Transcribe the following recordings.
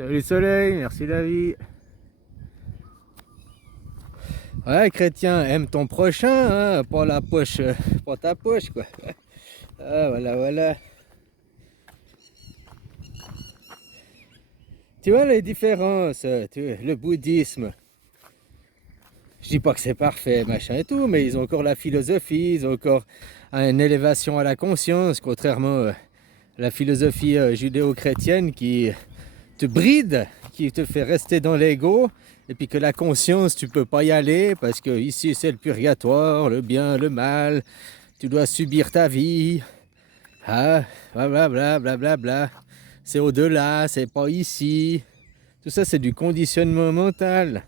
Salut soleil, merci la vie. Ouais, chrétien, aime ton prochain, hein, pas la poche, pas ta poche, quoi. Ah, voilà, voilà. Tu vois les différences, le bouddhisme. Je dis pas que c'est parfait, machin et tout, mais ils ont encore la philosophie, ils ont encore une élévation à la conscience, contrairement à la philosophie judéo-chrétienne qui te bride, qui te fait rester dans l'ego, et puis que la conscience, tu peux pas y aller parce que ici c'est le purgatoire, le bien, le mal, tu dois subir ta vie, ah, blablabla, blablabla, c'est au-delà, c'est pas ici. Tout ça, c'est du conditionnement mental.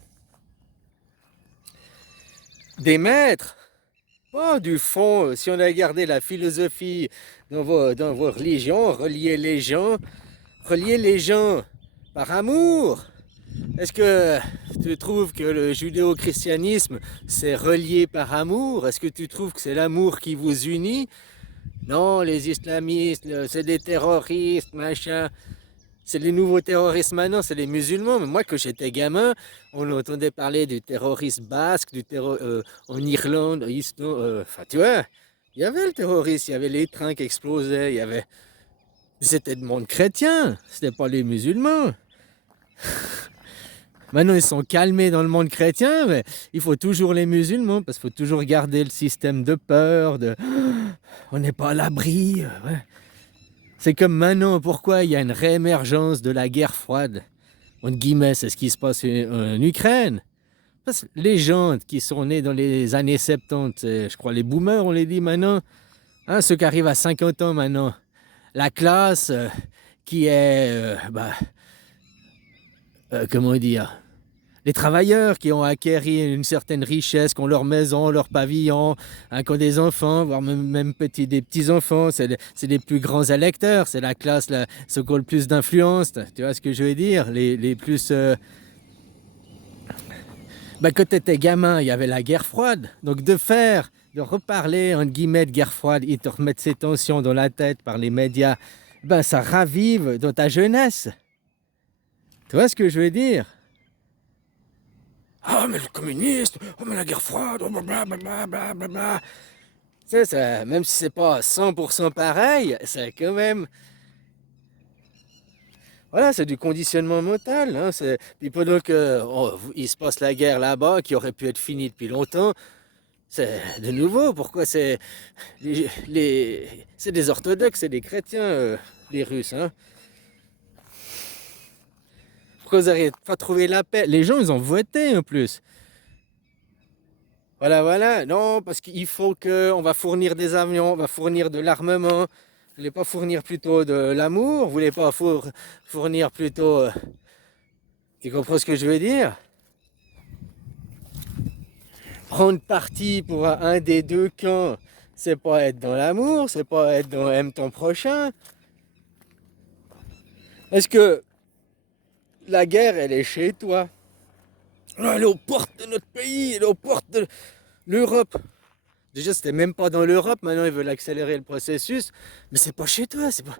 Des maîtres, pas du fond. Si on a gardé la philosophie dans vos religions, relier les gens par amour. Est-ce que tu trouves que le judéo-christianisme, c'est relié par amour? Est-ce que tu trouves que c'est l'amour qui vous unit? Non, les islamistes, c'est des terroristes, machin. C'est les nouveaux terroristes maintenant, c'est les musulmans. Mais moi, quand j'étais gamin, on entendait parler du terrorisme basque, en Irlande, enfin, tu vois, il y avait le terrorisme, il y avait les trains qui explosaient, il y avait... C'était le monde chrétien, c'était pas les musulmans. Maintenant, ils sont calmés dans le monde chrétien, mais il faut toujours les musulmans, parce qu'il faut toujours garder le système de peur, de... On n'est pas à l'abri. Ouais. C'est comme maintenant, pourquoi il y a une réémergence de la guerre froide? Entre guillemets, c'est ce qui se passe en Ukraine. Parce que les gens qui sont nés dans les années 70, je crois les boomers, on les dit maintenant, hein, ceux qui arrivent à 50 ans maintenant, la classe qui est, comment dire, les travailleurs qui ont acquéri une certaine richesse, qui ont leur maison, leur pavillon, hein, qui ont des enfants, voire même des petits-enfants, c'est les plus grands électeurs, c'est la classe, ceux qui ont le plus d'influence, tu vois ce que je veux dire, les plus... quand tu étais gamin, il y avait la guerre froide, donc de reparler, entre guillemets, de guerre froide, ils te remettent ces tensions dans la tête par les médias, ça ravive dans ta jeunesse. Tu vois ce que je veux dire? Ah, mais le communiste, oh, mais la guerre froide, oh, blablabla, blablabla. Tu sais, même si c'est pas 100% pareil, c'est quand même... Voilà, c'est du conditionnement mental. Hein, puis pendant il se passe la guerre là-bas, qui aurait pu être finie depuis longtemps, c'est de nouveau, pourquoi c'est... C'est des orthodoxes, c'est des chrétiens, les Russes. Hein. Pourquoi vous n'arrivez pas à trouver la paix? Les gens, ils ont voté en plus. Voilà, voilà. Non, parce qu'il faut qu'on va fournir des avions, on va fournir de l'armement. Vous voulez pas fournir plutôt de l'amour? Vous voulez pas fournir plutôt... Tu comprends ce que je veux dire? Prendre parti pour un des deux camps, c'est pas être dans l'amour, c'est pas être dans aime ton prochain. Est-ce que la guerre, elle est chez toi? Elle est aux portes de notre pays, elle est aux portes de l'Europe. Déjà, c'était même pas dans l'Europe, maintenant ils veulent accélérer le processus, mais c'est pas chez toi, c'est pas...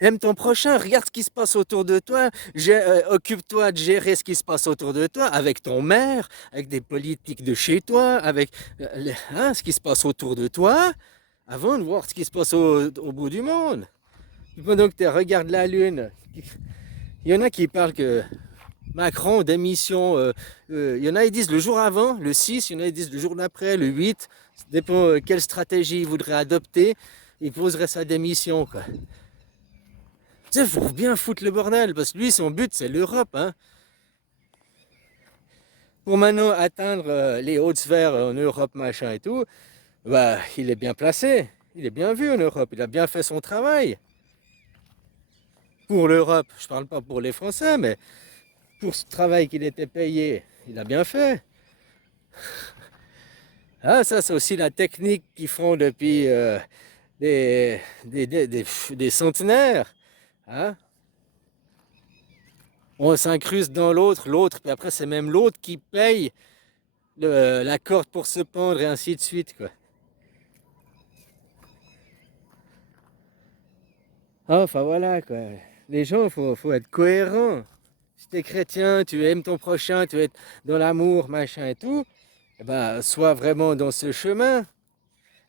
Aime ton prochain, regarde ce qui se passe autour de toi, occupe-toi de gérer ce qui se passe autour de toi, avec ton maire, avec des politiques de chez toi, avec ce qui se passe autour de toi, avant de voir ce qui se passe au bout du monde. Pendant que tu regardes la Lune, il y en a qui parlent que Macron démission, il y en a qui disent le jour avant, le 6, il y en a qui disent le jour d'après, le 8, ça dépend quelle stratégie il voudrait adopter, il poserait sa démission, quoi. Tu sais, faut bien foutre le bordel, parce que lui, son but, c'est l'Europe, hein. Pour maintenant atteindre les hautes sphères en Europe, machin et tout, il est bien placé. Il est bien vu en Europe, il a bien fait son travail. Pour l'Europe, je parle pas pour les Français, mais pour ce travail qu'il était payé, il a bien fait. Ah, ça, c'est aussi la technique qu'ils font depuis des centenaires. Hein. On s'incruste dans l'autre, puis après c'est même l'autre qui paye la corde pour se pendre et ainsi de suite, quoi. Ah, enfin voilà, quoi. Les gens, faut être cohérent. Si tu es chrétien, tu aimes ton prochain, tu es dans l'amour, machin et tout, eh ben, sois vraiment dans ce chemin.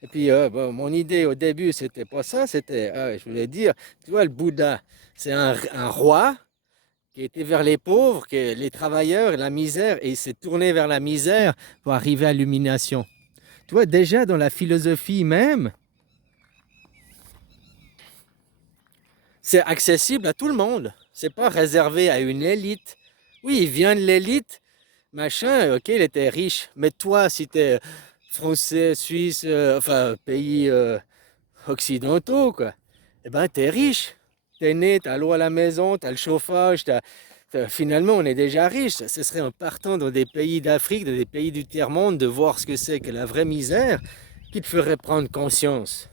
Et puis, bon, mon idée au début, c'était pas ça, c'était, je voulais dire, tu vois, le Bouddha, c'est un roi qui était vers les pauvres, les travailleurs, la misère, et il s'est tourné vers la misère pour arriver à l'illumination. Tu vois, déjà dans la philosophie même, c'est accessible à tout le monde. C'est pas réservé à une élite. Oui, il vient de l'élite, machin, ok, il était riche. Mais toi, si tu es français, suisse, enfin, pays occidentaux, quoi, eh ben, t'es riche. T'es né, t'as l'eau à la maison, t'as le chauffage, finalement, on est déjà riche. Ce serait en partant dans des pays d'Afrique, dans des pays du tiers-monde, de voir ce que c'est que la vraie misère, qui te ferait prendre conscience.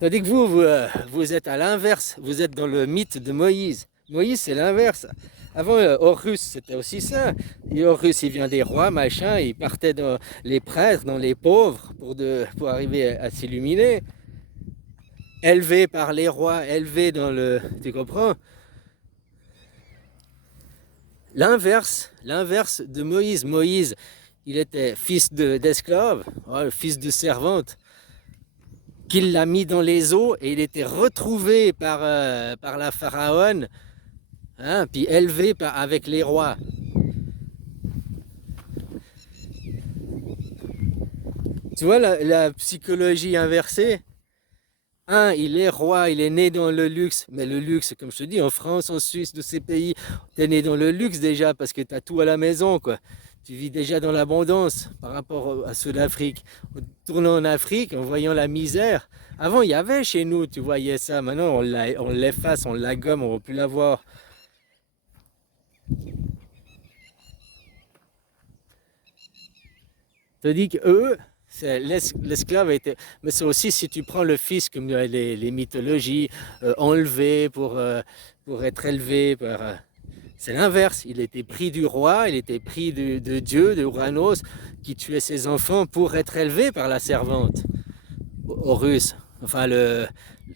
Tandis que vous êtes à l'inverse, vous êtes dans le mythe de Moïse. Moïse, c'est l'inverse. Avant, Horus, c'était aussi ça. Et Horus, il vient des rois, machin, il partait dans les prêtres, dans les pauvres, pour arriver à s'illuminer. Élevé par les rois, élevé dans le... Tu comprends? L'inverse de Moïse. Moïse, il était fils d'esclave, fils de servante, qu'il l'a mis dans les eaux et il était retrouvé par la pharaon, hein, puis élevé avec les rois. Tu vois la psychologie inversée? Il est roi, il est né dans le luxe. Mais le luxe, comme je te dis, en France, en Suisse, de ces pays, tu es né dans le luxe déjà parce que tu as tout à la maison, quoi. Tu vis déjà dans l'abondance par rapport à ceux d'Afrique. En tournant en Afrique, en voyant la misère. Avant, il y avait chez nous, tu voyais ça. Maintenant, on l'efface, on la gomme, on ne peut plus la voir. Je te dis qu'eux, l'esclave a été... Mais c'est aussi si tu prends le fils comme les mythologies, enlevé pour être élevé par... c'est l'inverse, il était pris du roi, il était pris de Dieu, de Uranos, qui tuait ses enfants pour être élevé par la servante, Horus. Enfin,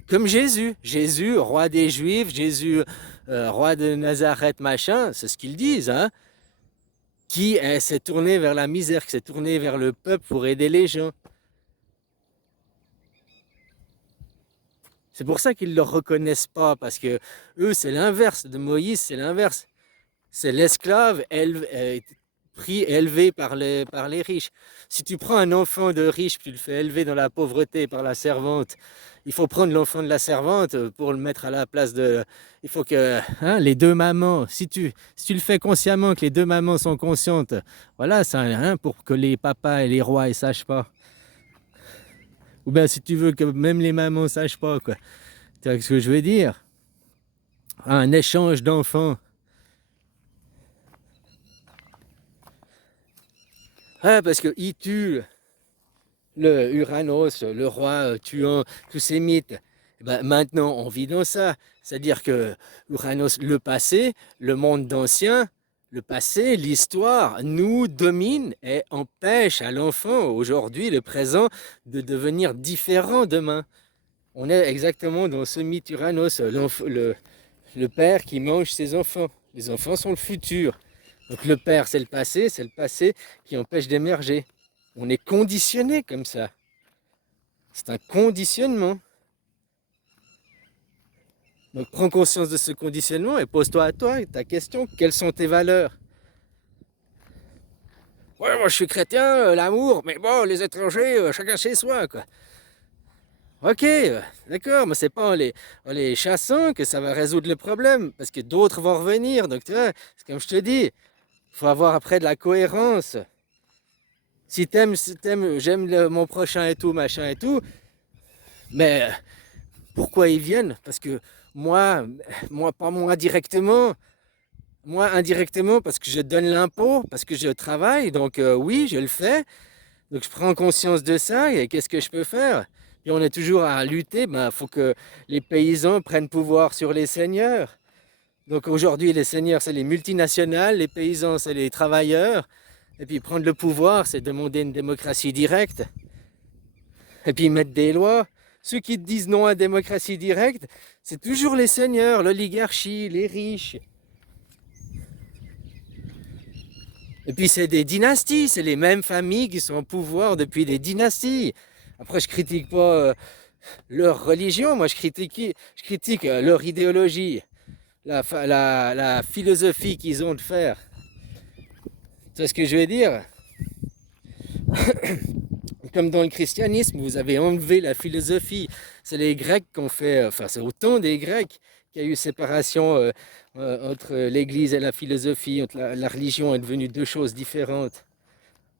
comme Jésus. Jésus, roi des Juifs, Jésus, roi de Nazareth, machin, c'est ce qu'ils disent, hein, qui s'est tourné vers la misère, qui s'est tourné vers le peuple pour aider les gens. C'est pour ça qu'ils ne le reconnaissent pas, parce que eux, c'est l'inverse de Moïse, c'est l'inverse. C'est l'esclave élevé par les riches. Si tu prends un enfant de riche, tu le fais élever dans la pauvreté par la servante, il faut prendre l'enfant de la servante pour le mettre à la place de... Il faut que les deux mamans, si tu le fais consciemment, que les deux mamans sont conscientes, voilà, ça, pour que les papas et les rois ne sachent pas. Ou bien si tu veux que même les mamans ne sachent pas, quoi. Tu vois ce que je veux dire? Un échange d'enfants. Parce qu'il tue le Uranos, le roi tuant tous ces mythes. Ben, maintenant, on vit dans ça. C'est-à-dire que Uranos, le passé, le monde d'ancien, le passé, l'histoire, nous domine et empêche à l'enfant, aujourd'hui, le présent, de devenir différent demain. On est exactement dans ce mythe Uranos, le père qui mange ses enfants. Les enfants sont le futur. Donc le père, c'est le passé qui empêche d'émerger. On est conditionné comme ça. C'est un conditionnement. Donc prends conscience de ce conditionnement et pose-toi à toi ta question. Quelles sont tes valeurs? Ouais, moi je suis chrétien, l'amour, mais bon, les étrangers, chacun chez soi, quoi. Ok, d'accord, mais c'est pas en les chassant que ça va résoudre le problème, parce que d'autres vont revenir. Donc tu vois, c'est comme je te dis, il faut avoir après de la cohérence. Si t'aimes, j'aime mon prochain et tout, machin et tout, mais pourquoi ils viennent? Parce que pas moi directement, moi indirectement parce que je donne l'impôt, parce que je travaille, donc oui, je le fais, donc je prends conscience de ça et qu'est-ce que je peux faire? Et on est toujours à lutter, il faut que les paysans prennent pouvoir sur les seigneurs. Donc aujourd'hui, les seigneurs, c'est les multinationales, les paysans, c'est les travailleurs. Et puis prendre le pouvoir, c'est demander une démocratie directe. Et puis mettre des lois Ceux qui disent non à la démocratie directe, c'est toujours les seigneurs, l'oligarchie, les riches. Et puis c'est des dynasties, c'est les mêmes familles qui sont au pouvoir depuis des dynasties. Après, je critique pas leur religion, moi je critique leur idéologie, la philosophie qu'ils ont de faire. Tu vois ce que je veux dire? Comme dans le christianisme, vous avez enlevé la philosophie. C'est les Grecs qui ont fait, enfin c'est au temps des Grecs qu'il y a eu séparation entre l'Église et la philosophie, entre la religion est devenue deux choses différentes.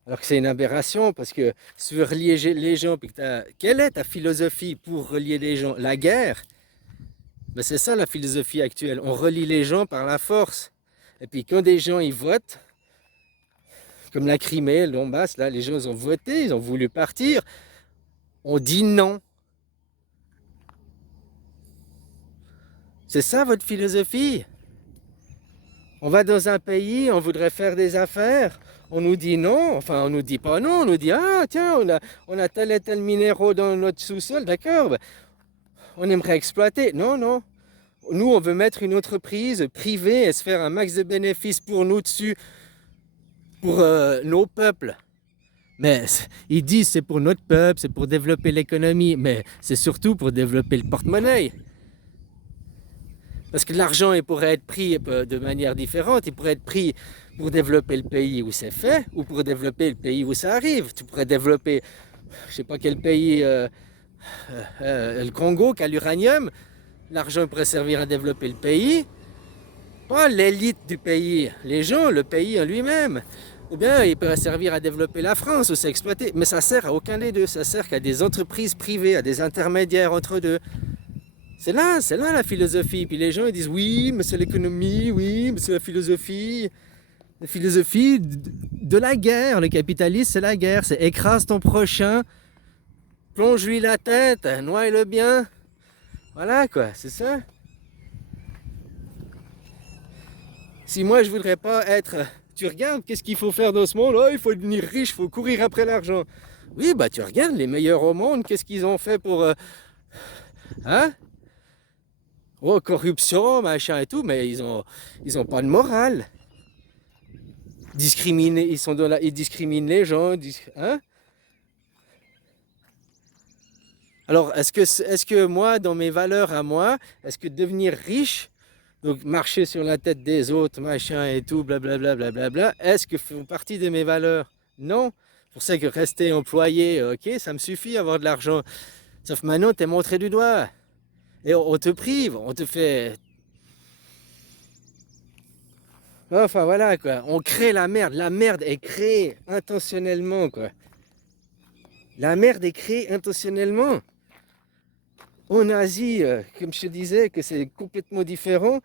Alors que c'est une aberration, parce que si tu veux relier les gens, puis quelle est ta philosophie pour relier les gens? La guerre? Ben c'est ça la philosophie actuelle, on relie les gens par la force. Et puis quand des gens ils votent, comme la Crimée, le Donbass, là, les gens ont voté, ils ont voulu partir. On dit non. C'est ça votre philosophie? On va dans un pays, on voudrait faire des affaires, on nous dit non, enfin on nous dit pas non, on nous dit ah tiens, on a tel et tel minéraux dans notre sous-sol, d'accord, ben, on aimerait exploiter. Non, non. Nous, on veut mettre une entreprise privée et se faire un max de bénéfices pour nous dessus, pour nos peuples. Mais ils disent c'est pour notre peuple, c'est pour développer l'économie, mais c'est surtout pour développer le porte-monnaie. Parce que l'argent, il pourrait être pris de manière différente. Il pourrait être pris pour développer le pays où c'est fait, ou pour développer le pays où ça arrive. Tu pourrais développer, je sais pas quel pays, le Congo, qui a l'uranium. L'argent pourrait servir à développer le pays, pas l'élite du pays, les gens, le pays en lui-même. Ou bien il peut servir à développer la France ou s'exploiter. Mais ça sert à aucun des deux. Ça sert qu'à des entreprises privées, à des intermédiaires entre deux. C'est là la philosophie. Puis les gens ils disent oui, mais c'est l'économie, oui, mais c'est la philosophie. La philosophie de la guerre. Le capitalisme, c'est la guerre. C'est écrase ton prochain, plonge-lui la tête, noie-le bien. Voilà quoi, c'est ça. Si moi je voudrais pas être... Tu regardes, qu'est-ce qu'il faut faire dans ce monde? Oh, il faut devenir riche, il faut courir après l'argent. Oui, bah tu regardes les meilleurs au monde, qu'est-ce qu'ils ont fait pour... Hein? Oh, corruption, machin et tout, mais ils ont pas de morale. Discriminés, ils discriminent les gens, hein? Alors, est-ce que moi, dans mes valeurs à moi, est-ce que devenir riche, donc marcher sur la tête des autres, machin et tout, blablabla, blablabla, est-ce que font partie de mes valeurs? Non. C'est pour ça que rester employé, ok, ça me suffit avoir de l'argent. Sauf maintenant, t'es montré du doigt. Et on te prive, on te fait... Enfin voilà quoi, on crée la merde. La merde est créée intentionnellement quoi. La merde est créée intentionnellement. En Asie, comme je te disais, que c'est complètement différent.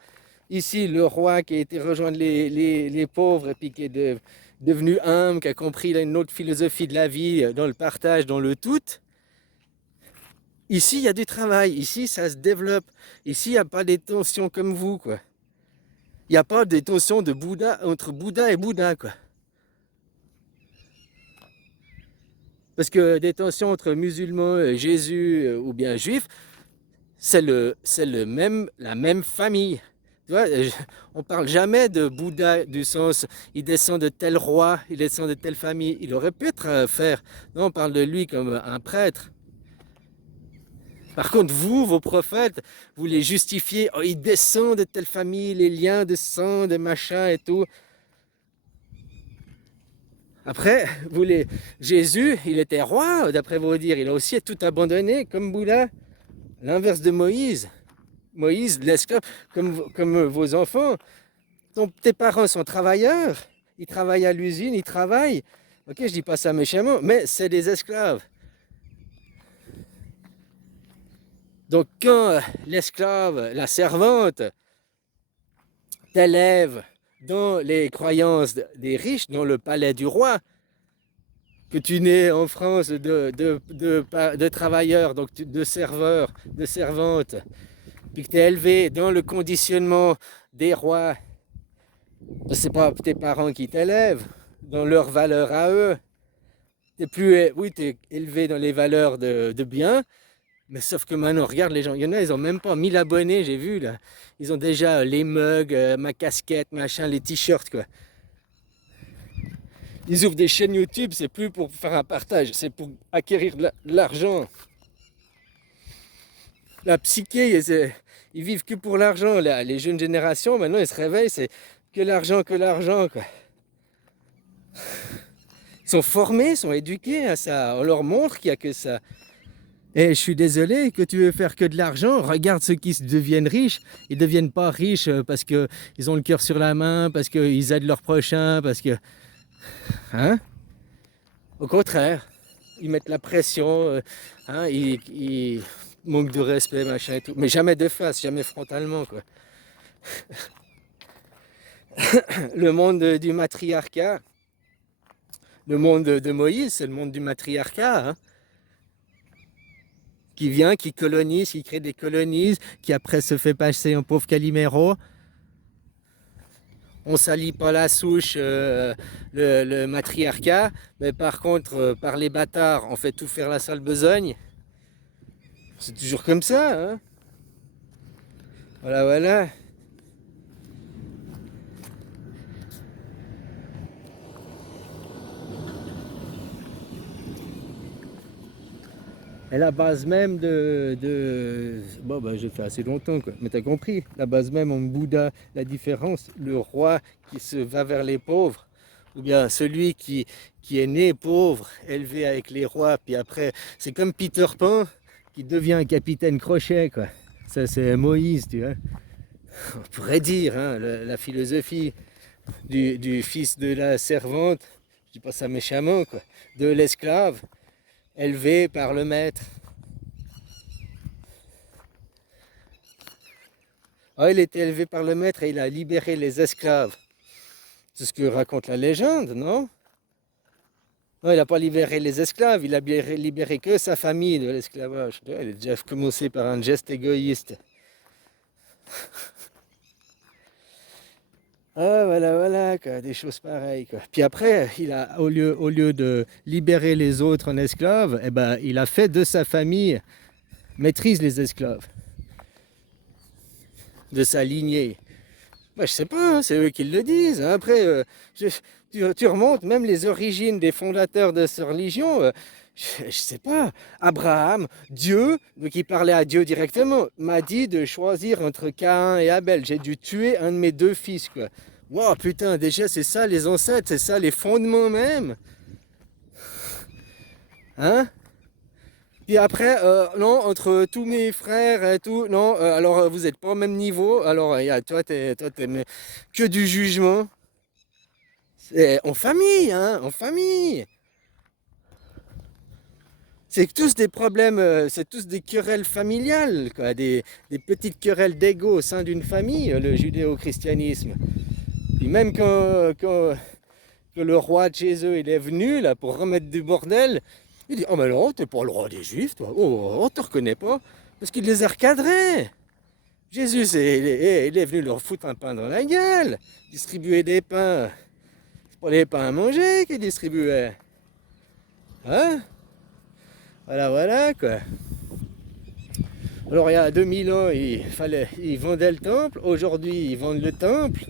Ici, le roi qui a été rejoindre les pauvres et puis qui est devenu humble, qui a compris une autre philosophie de la vie, dans le partage, dans le tout. Ici, il y a du travail. Ici, ça se développe. Ici, il n'y a pas des tensions comme vous, quoi. Il n'y a pas de tensions de Bouddha, entre Bouddha et Bouddha, quoi. Parce que des tensions entre musulmans, Jésus ou bien juifs, c'est la même famille. Tu vois, on parle jamais de Bouddha du sens, il descend de tel roi, il descend de telle famille. Il aurait pu être faire. Non, on parle de lui comme un prêtre. Par contre, vous, vos prophètes, vous les justifiez. Oh, il descend de telle famille, les liens de sang, de machin et tout. Après, Jésus, il était roi, d'après vous dire. Il a aussi tout abandonné, comme Bouddha. L'inverse de Moïse. Moïse, l'esclave, comme vos enfants. Tes parents sont travailleurs. Ils travaillent à l'usine, ils travaillent. Ok, je dis pas ça méchamment, mais c'est des esclaves. Donc quand l'esclave, la servante, t'élève dans les croyances des riches, dans le palais du roi, que tu nais en France de travailleurs, donc de serveurs, de servantes, puis que tu es élevé dans le conditionnement des rois, c'est pas tes parents qui t'élèvent, dans leurs valeurs à eux. Oui, tu es élevé dans les valeurs de bien, Mais sauf que maintenant, regarde les gens, il y en a, ils ont même pas 1000 abonnés, j'ai vu là. Ils ont déjà les mugs, ma casquette, machin, les t-shirts quoi. Ils ouvrent des chaînes YouTube, c'est plus pour faire un partage, c'est pour acquérir de l'argent. La psyché, ils vivent que pour l'argent. Les jeunes générations, maintenant, ils se réveillent, c'est que l'argent, quoi. Ils sont formés, ils sont éduqués à ça. On leur montre qu'il n'y a que ça. Et je suis désolé que tu veux faire que de l'argent. Regarde ceux qui deviennent riches. Ils ne deviennent pas riches parce qu'ils ont le cœur sur la main, parce qu'ils aident leur prochain, parce que... Hein? Au contraire, ils mettent la pression, hein, ils manquent de respect, machin et tout. Mais jamais de face, jamais frontalement, quoi. Le monde du matriarcat, le monde de Moïse, c'est le monde du matriarcat, hein, qui vient, qui colonise, qui crée des colonies, qui après se fait passer un pauvre Calimero. On salit pas la souche, le matriarcat, mais par contre, par les bâtards, on fait tout faire la sale besogne. C'est toujours comme ça, hein. Voilà, voilà. Et la base même bon, bah, j'ai fait assez longtemps, quoi. Mais t'as compris, la base même en Bouddha, la différence, le roi qui se va vers les pauvres, ou bien celui qui est né pauvre, élevé avec les rois, puis après, c'est comme Peter Pan qui devient un capitaine Crochet, quoi. Ça, c'est Moïse, tu vois. On pourrait dire, hein, la philosophie du fils de la servante, je dis pas ça méchamment, quoi, de l'esclave, élevé par le maître. Ah, il était élevé par le maître et il a libéré les esclaves. C'est ce que raconte la légende, non? Non, il n'a pas libéré les esclaves, il a libéré que sa famille de l'esclavage. Il a déjà commencé par un geste égoïste. Ah, voilà, voilà, quoi, des choses pareilles, quoi. Puis après, au lieu de libérer les autres en esclaves, eh ben, il a fait de sa famille maîtrise les esclaves, de sa lignée. Bah, je sais pas, hein, c'est eux qui le disent. Hein. Après, tu remontes même les origines des fondateurs de cette religion. Je sais pas. Abraham, Dieu, donc il parlait à Dieu directement, m'a dit de choisir entre Caïn et Abel. J'ai dû tuer un de mes deux fils, quoi. Wow, putain, déjà c'est ça les ancêtres, c'est ça les fondements même. Hein? Puis après, non, entre tous mes frères et tout, non, alors vous n'êtes pas au même niveau, alors toi, t'es que du jugement. C'est en famille, hein, en famille. C'est tous des problèmes, c'est tous des querelles familiales, quoi, des petites querelles d'ego au sein d'une famille, le judéo-christianisme. Puis même que le roi de Jésus il est venu là pour remettre du bordel, il dit oh mais non, t'es pas le roi des Juifs, toi. Oh, on te reconnaît pas. Parce qu'il les a recadrés. Jésus, il est venu leur foutre un pain dans la gueule. Distribuer des pains. C'est pas les pains à manger qu'il distribuait. Hein? Voilà, voilà, quoi. Alors, il y a 2000 ans, ils vendaient le temple. Aujourd'hui, ils vendent le temple.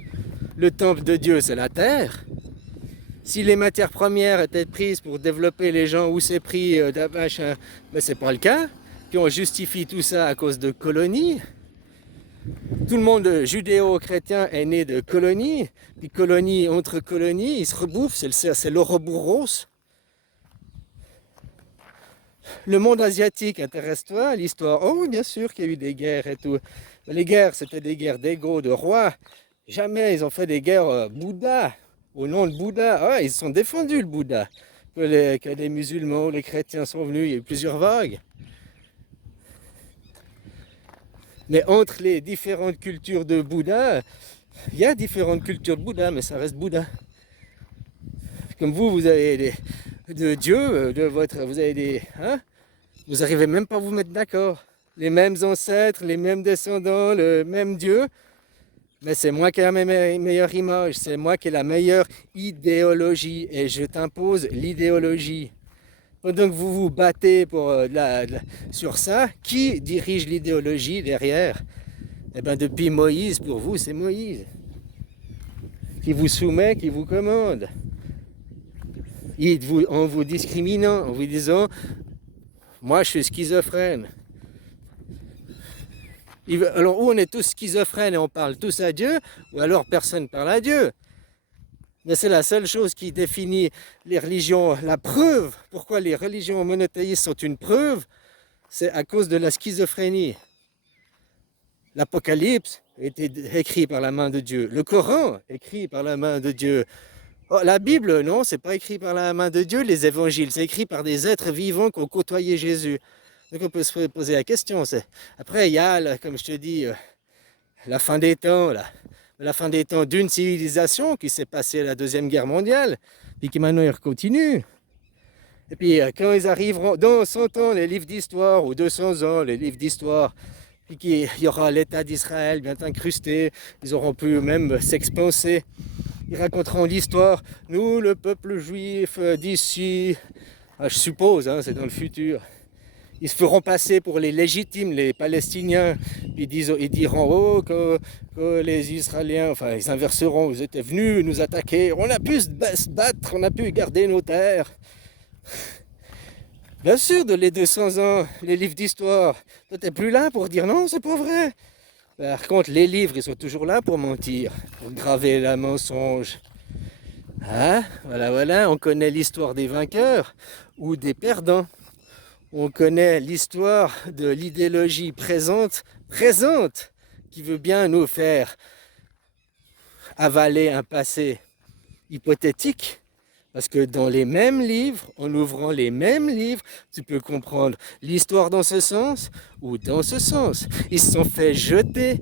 Le temple de Dieu, c'est la terre. Si les matières premières étaient prises pour développer les gens où c'est pris machin, mais c'est pas le cas. Puis on justifie tout ça à cause de colonies. Tout le monde judéo-chrétien est né de colonies. Puis colonies entre colonies, ils se rebouffent, c'est l'Ouroboros. Le monde asiatique intéresse-toi, l'histoire. Oh oui, bien sûr qu'il y a eu des guerres et tout. Mais les guerres, c'était des guerres d'ego, de rois. Jamais ils ont fait des guerres Bouddha. Au nom de Bouddha, ah, ils se sont défendus le Bouddha. Que les musulmans, les chrétiens sont venus, il y a eu plusieurs vagues. Mais entre les différentes cultures de Bouddha, il y a différentes cultures de Bouddha, mais ça reste Bouddha. Comme vous avez de Dieu, vous avez des... Hein, vous n'arrivez même pas à vous mettre d'accord. Les mêmes ancêtres, les mêmes descendants, le même Dieu. Mais c'est moi qui ai la meilleure image, c'est moi qui ai la meilleure idéologie et je t'impose l'idéologie. Pendant que vous vous battez pour, sur ça, qui dirige l'idéologie derrière? Eh bien, depuis Moïse, pour vous, c'est Moïse qui vous soumet, qui vous commande. En vous discriminant, en vous disant, moi je suis schizophrène. Alors, ou on est tous schizophrènes et on parle tous à Dieu, ou alors personne parle à Dieu. Mais c'est la seule chose qui définit les religions, la preuve. Pourquoi les religions monothéistes sont une preuve? C'est à cause de la schizophrénie. L'Apocalypse était écrit par la main de Dieu. Le Coran, écrit par la main de Dieu. Oh, la Bible, non, c'est pas écrit par la main de Dieu. Les évangiles, c'est écrit par des êtres vivants qui ont côtoyé Jésus. Donc on peut se poser la question. Après, il y a, comme je te dis, la fin des temps, la fin des temps d'une civilisation qui s'est passée à la Deuxième Guerre mondiale, puis qui maintenant continue. Et puis quand ils arriveront, dans 100 ans, les livres d'histoire, ou 200 ans, les livres d'histoire, puis qu'il y aura l'État d'Israël bien incrusté, ils auront pu même s'expanser. Ils raconteront l'histoire. Nous, le peuple juif d'ici, je suppose, c'est dans le futur, ils se feront passer pour les légitimes, les Palestiniens. Ils diront que les Israéliens, enfin ils inverseront, ils étaient venus nous attaquer, on a pu se battre, on a pu garder nos terres. Bien sûr, de les 200 ans, les livres d'histoire, toi t'es plus là pour dire non, c'est pas vrai. Par contre, les livres, ils sont toujours là pour mentir, pour graver le mensonge. Voilà, on connaît l'histoire des vainqueurs ou des perdants. On connaît l'histoire de l'idéologie présente, qui veut bien nous faire avaler un passé hypothétique. Parce que dans les mêmes livres, en ouvrant les mêmes livres, tu peux comprendre l'histoire dans ce sens ou dans ce sens. Ils se sont fait jeter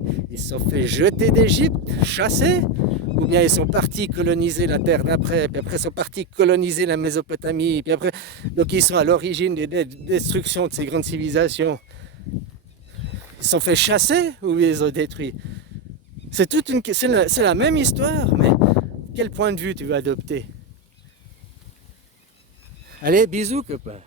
d'Égypte, chassés, ou bien ils sont partis coloniser la terre d'après, puis après ils sont partis coloniser la Mésopotamie, puis après, donc ils sont à l'origine des destructions de ces grandes civilisations. Ils se sont fait chasser ou ils les ont détruits? C'est la même histoire, mais quel point de vue tu veux adopter? Allez, bisous copain.